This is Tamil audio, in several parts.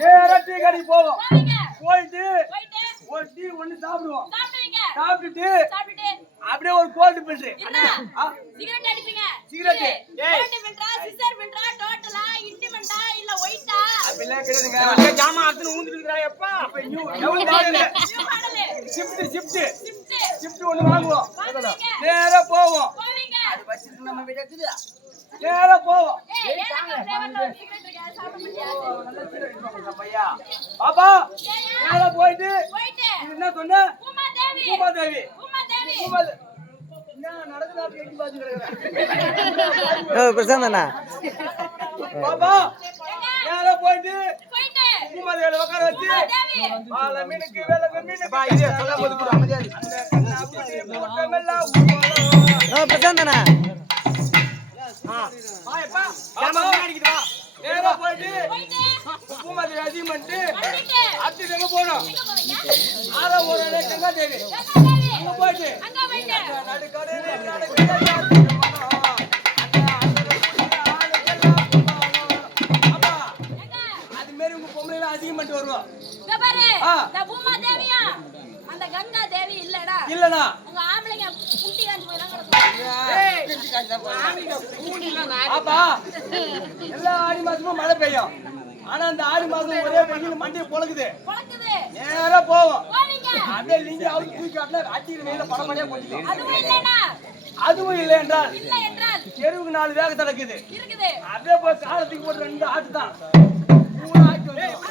நேரா டீ கடைக்கு போவோம். போயிட்டு ஒரு டீ ஒண்ணு சாப்பிடுவோம். சாப்பிட்டுட்டு அப்படியே ஒரு கோல்டு பில்டர் சிகரெட் அடிப்பீங்க. சிகரெட் கோல்டு பில்டரா சிசர் பில்டரா டோட்டலா இன்டிமெண்டா இல்ல ஒயிட்டா அப்படியே கேக்குதுங்க. ஜாமா அர்த்தம் ஊந்துக்குறா எப்பா அப்ப எவ்வளவு மாடல் ஷிஃப்ட் ஒண்ணு வாங்குவோம். நேரா போவோம். அது வச்சிருக்கு நம்ம வீட்டுல இருக்குது நேரா போவோம். பையா பாப்பா நேரா போயிட்டு என்ன சொன்ன? பூமாதேவி. என்ன நடக்குது அப்படி எட்டி பாத்துக்கிறேன். பிரசாந்தண்ணா பாப்பா நேரா போயிட்டு பூமாதேவில உட்கார வச்சு பால மீனுக்கு விலங்கு மீனுக்கு இது சொல்ல போது கூட அமைதியா பிரசாந்தண்ணா வாயப்பா ஜாமா அடிக்குது வா நேரா போயிட்டு பூமாதேவி அதிகம் பண்ணிட்டு அடுத்து எங்க போனோம்? ஆறா ஒரு கங்கா தேவி அங்க போயிட்டு அது மாரி உங்க பொம்பளை அதிகம் பண்ணிட்டு வருவோம். அந்த கங்கா தேவி இல்லடா இல்லனா உங்க ஆம்பளைங்க குட்டி காஞ்சி போய் அப்பா எல்லா ஆடி மாசமும் மழை பெய்யும். ஆனா அந்த ஆடி மாசம் ஒரே வெயில் மண்டியை பொழக்குது. நேரா போவோம். அப்படியே லிங்கி அவுட் தூக்கி காட்டினா அட்டிக்கிற வெயில படப்படியா போட்டுக்கலாம். அதுவும் இல்லை என்றால் தெருவுக்கு 4 வேக தடக்குது. அப்படியே போய் காலத்துக்கு போட்டு 2 ஆட்டு தான் 3 ஆட்டு வந்துடும்.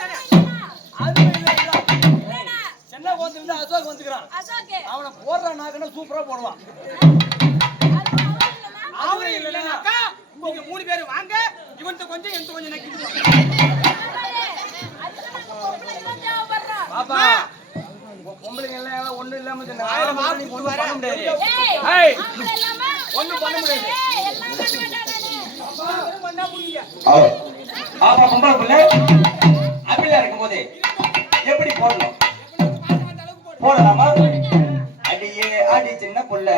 அதுவும் இல்லை சென்னை வந்துருந்து அசோக் வந்துக்கிறான். அவனை போடுறான் நாக்குன்னா சூப்பரா போடுவான். அவரே இல்லனாக்கா நீங்க 3 பேர் வாங்க இவன்ட்ட கொஞ்சம் எந்த கொஞ்சம் நக்கிடுவோம். பாப்பா பொம்பளைங்க எல்லாம் ஒண்ணும் இல்லாம ஒண்ணும் பண்ண முடியாது. ஏய் ஒண்ணும் பண்ண முடியாது. ஆமா பொம்பளை பிள்ளை அப்படிலாம் இருக்கும்போது எப்படி போடணும்? போடலாமா? அடியே அடி சின்ன புள்ள